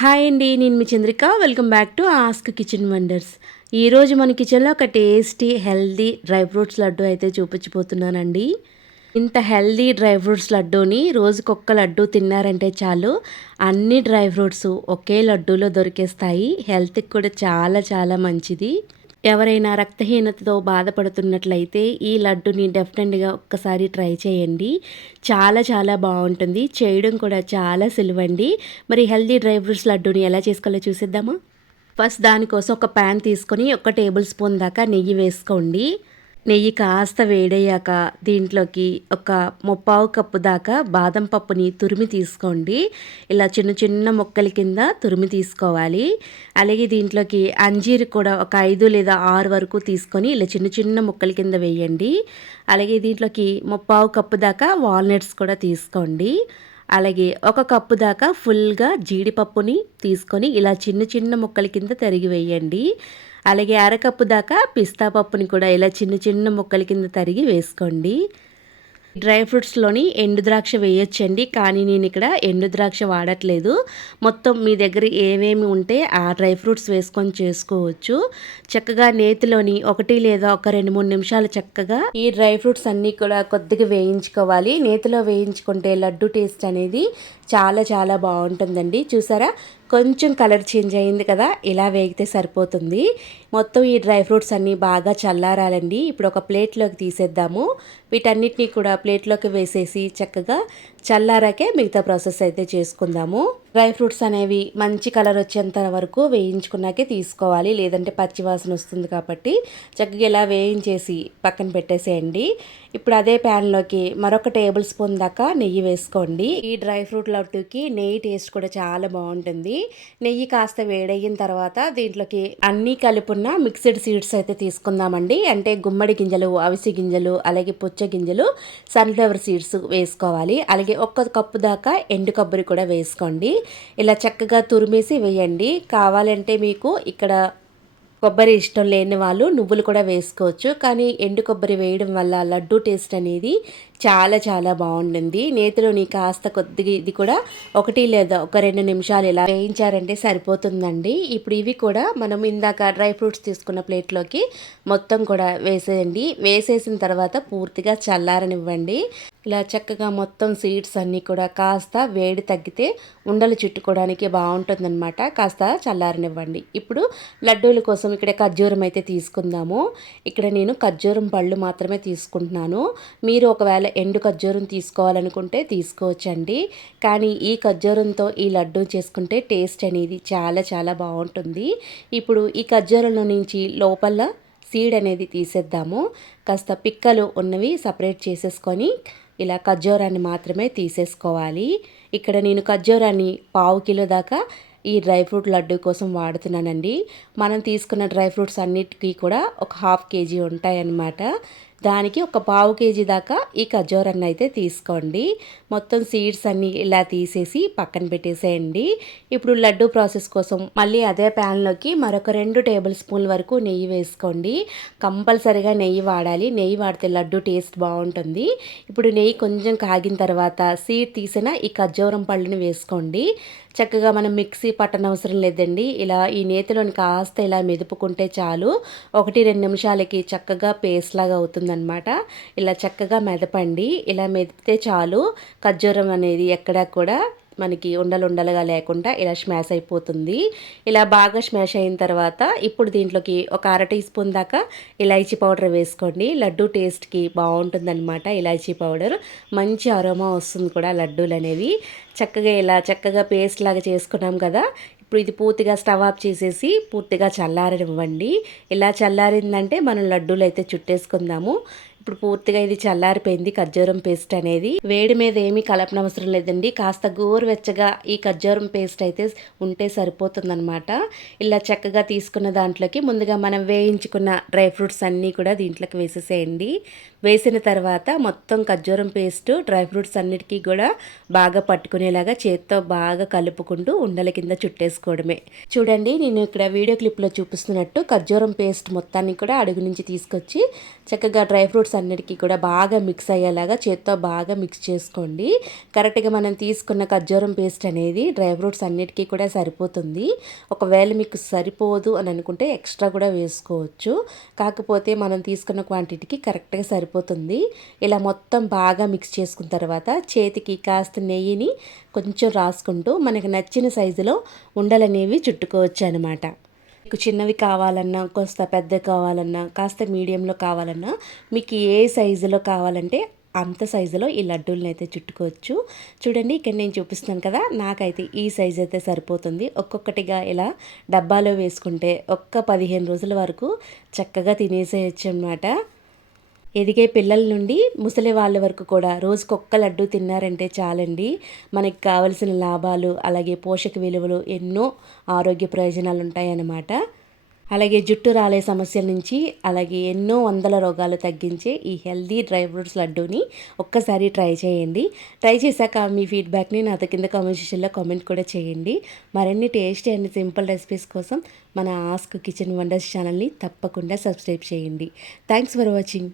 Hi అండి, నేను మీ Chandrika. Welcome back to Ask Kitchen Wonders. ఈరోజు మన కిచెన్లో ఒక tasty healthy dry fruits laddu అయితే చూపించబోతున్నానండి. ఇంత హెల్దీ డ్రై ఫ్రూట్స్ లడ్డూని రోజుకొక్క లడ్డు తిన్నారంటే చాలు, అన్ని డ్రై ఫ్రూట్స్ ఒకే లడ్డూలో దొరికేస్తాయి. హెల్త్కి కూడా చాలా చాలా మంచిది. ఎవరైనా రక్తహీనతతో బాధపడుతున్నట్లయితే ఈ లడ్డుని డెఫినెట్గా ఒక్కసారి ట్రై చేయండి. చాలా చాలా బాగుంటుంది. చేయడం కూడా చాలా సులువండి. మరి హెల్దీ డ్రై ఫ్రూట్స్ లడ్డుని ఎలా చేసుకోవాలో చూసేద్దామా? ఫస్ట్ దానికోసం ఒక ప్యాన్ తీసుకొని 1 టేబుల్ స్పూన్ దాకా నెయ్యి వేసుకోండి. నెయ్యి కాస్త వేడయ్యాక దీంట్లోకి ఒక 3/4 కప్పు దాకా బాదం పప్పుని తురిమి తీసుకోండి. ఇలా చిన్న చిన్న ముక్కల కింద తురిమి తీసుకోవాలి. అలాగే దీంట్లోకి అంజీరు కూడా ఒక 5 లేదా 6 వరకు తీసుకొని ఇలా చిన్న చిన్న ముక్కల కింద వేయండి. అలాగే దీంట్లోకి 3/4 కప్పు దాకా వాల్నట్స్ కూడా తీసుకోండి. అలాగే 1 కప్పు దాకా ఫుల్గా జీడిపప్పుని తీసుకొని ఇలా చిన్న చిన్న ముక్కల కింద తరిగి వేయండి. అలాగే అరకప్పు దాకా పిస్తా పప్పుని కూడా ఇలా చిన్న చిన్న ముక్కల కింద తరిగి వేసుకోండి. డ్రై ఫ్రూట్స్లోని ఎండు ద్రాక్ష వేయొచ్చండి, కానీ నేను ఇక్కడ ఎండు ద్రాక్ష వాడట్లేదు. మొత్తం మీ దగ్గర ఏమేమి ఉంటే ఆ డ్రై ఫ్రూట్స్ వేసుకొని చేసుకోవచ్చు. చక్కగా నేతిలోని 1 లేదా ఒక 2-3 నిమిషాలు చక్కగా ఈ డ్రై ఫ్రూట్స్ అన్నీ కూడా కొద్దిగా వేయించుకోవాలి. నేతిలో వేయించుకుంటే లడ్డు టేస్ట్ అనేది చాలా చాలా బాగుంటుందండి. చూసారా, కొంచెం కలర్ చేంజ్ అయింది కదా, ఇలా వేగితే సరిపోతుంది. మొత్తం ఈ డ్రై ఫ్రూట్స్ అన్నీ బాగా చల్లారాలండి. ఇప్పుడు ఒక ప్లేట్లోకి తీసేద్దాము. వీటన్నిటిని కూడా ప్లేట్లోకి వేసేసి చక్కగా చల్లారాకే మిగతా ప్రాసెస్ అయితే చేసుకుందాము. డ్రై ఫ్రూట్స్ అనేవి మంచి కలర్ వచ్చేంత వరకు వేయించుకున్నాకే తీసుకోవాలి, లేదంటే పచ్చివాసన వస్తుంది. కాబట్టి చక్కగా ఇలా వేయించేసి పక్కన పెట్టేసేయండి. ఇప్పుడు అదే ప్యాన్లోకి మరొక టేబుల్ స్పూన్ దాకా నెయ్యి వేసుకోండి. ఈ డ్రై ఫ్రూట్ లడ్డూకి నెయ్యి టేస్ట్ కూడా చాలా బాగుంటుంది. నెయ్యి కాస్త వేడయిన తర్వాత దీంట్లోకి అన్నీ కలుపున్న మిక్స్డ్ సీడ్స్ అయితే తీసుకుందామండి. అంటే గుమ్మడి గింజలు, అవిసె గింజలు, అలాగే పుచ్చ గింజలు, సన్ఫ్లవర్ సీడ్స్ వేసుకోవాలి. అలాగే 1 కప్పు దాకా ఎండు కొబ్బరి కూడా వేసుకోండి. ఇలా చక్కగా తురిమేసి వేయండి. కావాలంటే మీకు ఇక్కడ కొబ్బరి ఇష్టం లేని వాళ్ళు నువ్వులు కూడా వేసుకోవచ్చు, కానీ ఎండు కొబ్బరి వేయడం వల్ల లడ్డు టేస్ట్ అనేది చాలా చాలా బాగుంటుంది. నేతిలోని కాస్త కొద్దిగా ఇది కూడా 1 లేదా ఒక 2 నిమిషాలు ఇలా వేయించారంటే సరిపోతుందండి. ఇప్పుడు ఇవి కూడా మనం ఇందాక డ్రై ఫ్రూట్స్ తీసుకున్న ప్లేట్లోకి మొత్తం కూడా వేసేయండి. వేసేసిన తర్వాత పూర్తిగా చల్లారనివ్వండి. ఇలా చక్కగా మొత్తం సీడ్స్ అన్నీ కూడా కాస్త వేడి తగ్గితే ఉండలు చుట్టుకోవడానికి బాగుంటుందన్నమాట. కాస్త చల్లారనివ్వండి. ఇప్పుడు లడ్డూల కోసం ఇక్కడ ఖర్జూరం అయితే తీసుకుందాము. ఇక్కడ నేను ఖర్జూరం పళ్ళు మాత్రమే తీసుకుంటున్నాను. మీరు ఒకవేళ ఎండు ఖర్జూరం తీసుకోవాలనుకుంటే తీసుకోవచ్చండి, కానీ ఈ ఖర్జూరంతో ఈ లడ్డూ చేసుకుంటే టేస్ట్ అనేది చాలా చాలా బాగుంటుంది. ఇప్పుడు ఈ ఖర్జూరంలో నుంచి లోపల సీడ్ అనేది తీసేద్దాము. కాస్త పిక్కలు ఉన్నవి సపరేట్ చేసేసుకొని ఇలా ఖర్జూరాన్ని మాత్రమే తీసేసుకోవాలి. ఇక్కడ నేను ఖర్జూరాన్ని 1/2 కిలో దాకా ఈ డ్రై ఫ్రూట్ లడ్డు కోసం వాడుతున్నానండి. మనం తీసుకున్న డ్రై ఫ్రూట్స్ అన్నిటికీ కూడా ఒక 1/2 కేజీ ఉంటాయన్నమాట. దానికి ఒక 1/4 కేజీ దాకా ఈ ఖర్జూరాన్ని అయితే తీసుకోండి. మొత్తం సీడ్స్ అన్నీ ఇలా తీసేసి పక్కన పెట్టేసేయండి. ఇప్పుడు లడ్డు ప్రాసెస్ కోసం మళ్ళీ అదే ప్యాన్లోకి మరొక 2 టేబుల్ స్పూన్ల వరకు నెయ్యి వేసుకోండి. కంపల్సరిగా నెయ్యి వాడాలి. నెయ్యి వాడితే లడ్డు టేస్ట్ బాగుంటుంది. ఇప్పుడు నెయ్యి కొంచెం కాగిన తర్వాత సీడ్ తీసిన ఈ ఖర్జూరం పళ్ళని వేసుకోండి. చక్కగా మనం మిక్సీ పట్టనవసరం లేదండి. ఇలా ఈ నేతిలోని కాస్త ఇలా మెదుపుకుంటే చాలు. 1-2 నిమిషాలకి చక్కగా పేస్ట్ లాగా అవుతుందన్నమాట. ఇలా చక్కగా మెదపండి. ఇలా మెదిపితే చాలు. ఖర్జూరం అనేది ఎక్కడా కూడా మనకి ఉండలుగా లేకుండా ఇలా స్మాష్ అయిపోతుంది. ఇలా బాగా స్మాష్ అయిన తర్వాత ఇప్పుడు దీంట్లోకి ఒక 1/2 టీ స్పూన్ దాకా ఇలాచీ పౌడర్ వేసుకోండి. లడ్డు టేస్ట్కి బాగుంటుందన్నమాట. ఇలాచీ పౌడర్ మంచి అరోమా వస్తుంది కూడా లడ్డూలు అనేవి. చక్కగా ఇలా చక్కగా పేస్ట్ లాగా చేసుకున్నాం కదా. ఇప్పుడు ఇది పూర్తిగా స్టవ్ ఆఫ్ చేసేసి పూర్తిగా చల్లారనివ్వండి. ఇలా చల్లారిందంటే మనం లడ్డూలు అయితే చుట్టేసుకుందాము. ఇప్పుడు పూర్తిగా ఇది చల్లారిపోయింది. ఖర్జూరం పేస్ట్ అనేది వేడి మీద ఏమీ కలపనవసరం లేదండి. కాస్త గోరువెచ్చగా ఈ ఖర్జూరం పేస్ట్ అయితే ఉంటే సరిపోతుందన్నమాట. ఇలా చక్కగా తీసుకున్న దాంట్లోకి ముందుగా మనం వేయించుకున్న డ్రై ఫ్రూట్స్ అన్నీ కూడా దీంట్లోకి వేసేసేయండి. వేసిన తర్వాత మొత్తం ఖర్జూరం పేస్ట్ డ్రై ఫ్రూట్స్ అన్నిటికీ కూడా బాగా పట్టుకునేలాగా చేత్తో బాగా కలుపుకుంటూ ఉండల కింద చుట్టేసుకోవడమే. చూడండి, నేను ఇక్కడ వీడియో క్లిప్లో చూపిస్తున్నట్టు ఖర్జూరం పేస్ట్ మొత్తాన్ని కూడా అడుగు నుంచి తీసుకొచ్చి చక్కగా డ్రై ఫ్రూట్స్ అన్నిటికీ కూడా బాగా మిక్స్ అయ్యేలాగా చేత్తో బాగా మిక్స్ చేసుకోండి. కరెక్ట్గా మనం తీసుకున్న ఖర్జూరం పేస్ట్ అనేది డ్రై ఫ్రూట్స్ అన్నిటికీ కూడా సరిపోతుంది. ఒకవేళ మీకు సరిపోదు అని అనుకుంటే ఎక్స్ట్రా కూడా వేసుకోవచ్చు. కాకపోతే మనం తీసుకున్న క్వాంటిటీకి కరెక్ట్గా సరిపోతుంది. ఇలా మొత్తం బాగా మిక్స్ చేసుకున్న తర్వాత చేతికి కాస్త నెయ్యిని కొంచెం రాసుకుంటూ మనకి నచ్చిన సైజులో ఉండలనేవి చుట్టుకోవచ్చు అనమాట. మీకు చిన్నవి కావాలన్నా, కాస్త పెద్దవి కావాలన్నా, కాస్త మీడియంలో కావాలన్నా, మీకు ఏ సైజులో కావాలంటే అంత సైజులో ఈ లడ్డూలను అయితే చుట్టుకోవచ్చు. చూడండి ఇక్కడ నేను చూపిస్తున్నాను కదా, నాకైతే ఈ సైజ్ అయితే సరిపోతుంది. ఒక్కొక్కటిగా ఇలా డబ్బాలో వేసుకుంటే ఒక్క 15 రోజుల వరకు చక్కగా తినేసేయచ్చు అనమాట. ఎదిగే పిల్లల నుండి ముసలి వాళ్ళ వరకు కూడా రోజుకొక్క లడ్డు తిన్నారంటే చాలండి, మనకి కావలసిన లాభాలు అలాగే పోషక విలువలు ఎన్నో ఆరోగ్య ప్రయోజనాలు ఉంటాయన్నమాట. అలాగే జుట్టు రాలే సమస్యల నుంచి అలాగే ఎన్నో వందల రోగాలు తగ్గించే ఈ హెల్దీ డ్రై ఫ్రూట్స్ లడ్డూని ఒక్కసారి ట్రై చేయండి. ట్రై చేశాక మీ ఫీడ్బ్యాక్ని నాతో కింద కామెంట్ సెక్షన్లో కామెంట్ కూడా చేయండి. మరిన్ని టేస్టీ అండ్ సింపుల్ రెసిపీస్ కోసం మన ఆస్క్ కిచెన్ వండర్స్ ఛానల్ని తప్పకుండా సబ్స్క్రైబ్ చేయండి. Thanks for watching.